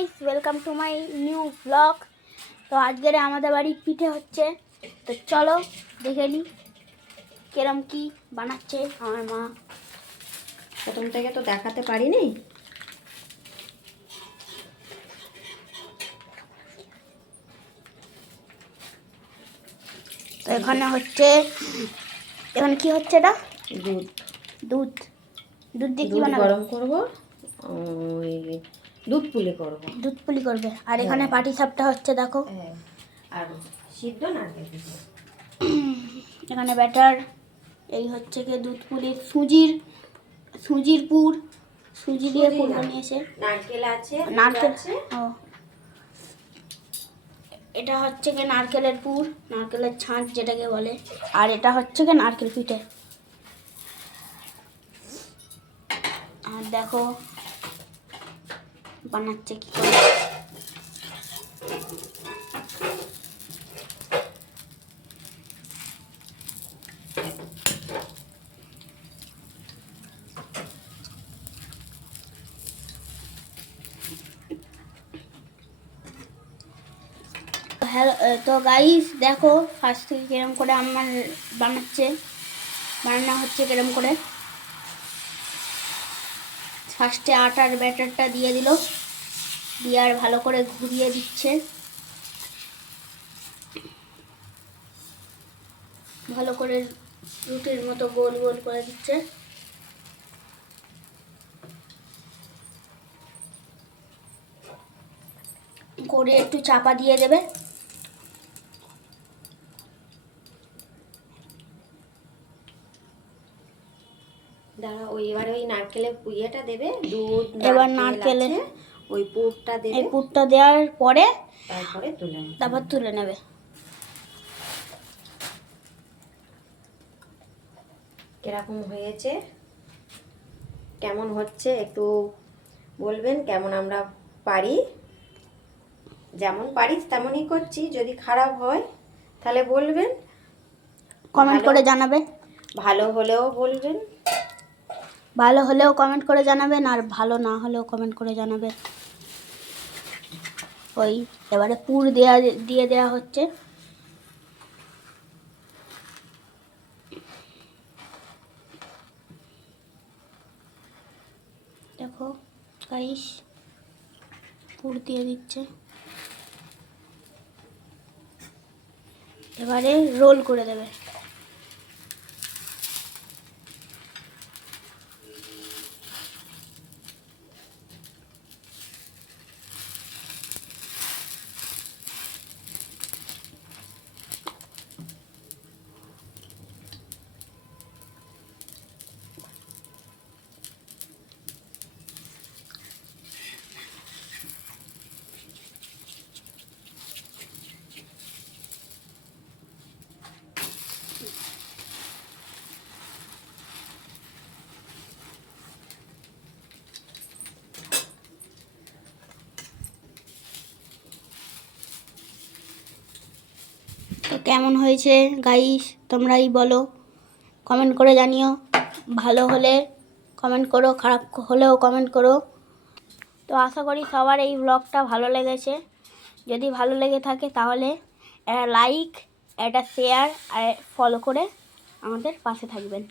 Guys, welcome to my new blog. তো আজকের আমাদের বাড়ি পিঠে হচ্ছে, তো চলো দেখে নিই কিরম কি বানাচ্ছে আমার মা। প্রথম থেকে তো দেখাতে পারিনি। তো এখানে কি হচ্ছে এটা? দুধ দুধ দুধ দিয়ে কি দুধ বানাবে? গরম করব, ওই দুধ পুলি করব। দুধ পুলি করবে। আর এখানে পাটি সাপটা হচ্ছে, দেখো। হ্যাঁ, আর সিদ্ধ নারকেল পিঠে। এখানে ব্যাটার এই হচ্ছে কি দুধ পুলির সুজির পুর, সুজি দিয়ে পুর বানিয়েছে। নারকেল আছে, নারকেল, ও এটা হচ্ছে কি নারকেলের পুর, নারকেলের ছাঁচ যেটাকে বলে। আর এটা হচ্ছে কি নারকেল পিঠে। আর দেখো বানাচ্ছে কি করে। হ্যালো, তো গাইস দেখো ফার্স্ট থেকে কিরম করে আমার বানানো হচ্ছে কিরম করে। ফার্স্টে আটার ব্যাটারটা দিয়ে দিল, দিয়ে আর ভালো করে ঘুরিয়ে দিচ্ছে, ভালো করে রুটির মতো গোল গোল করে দিচ্ছে। করে একটু চাপা দিয়ে দেবে। দাঁড়া, এবারে ওই নারকেলের পুইয়াটা দেবে, দুধ এবার নারকেল আছে, ওই পুরটা দেবে। এই পুরটা দেওয়ার পরে তারপরে তুলে নেবে। কিরকম হয়েছে, কেমন হচ্ছে একটু বলবেন। কেমন আমরা পারি, যেমন পারি তেমনই করছি। যদি খারাপ হয় তাহলে বলবেন, কমেন্ট করে জানাবেন। ভালো হলেও বলবেন, ভালো হলেও কমেন্ট করে জানাবেন, আর ভালো না হলেও কমেন্ট করে জানাবেন। ওই এবারে পুর দিয়ে দেওয়া হচ্ছে। দেখো গাইস, পুর দিয়ে দিচ্ছে। এবারে রোল করে দেবে। তো কেমন হয়েছে গাইস, তোমরাই বলো, কমেন্ট করে জানিও। ভালো হলে কমেন্ট করো, খারাপ হলেও কমেন্ট করো। তো আশা করি সবার এই ব্লগটা ভালো লেগেছে। যদি ভালো লেগে থাকে তাহলে একটা লাইক, একটা শেয়ার আর ফলো করে আমাদের পাশে থাকবেন।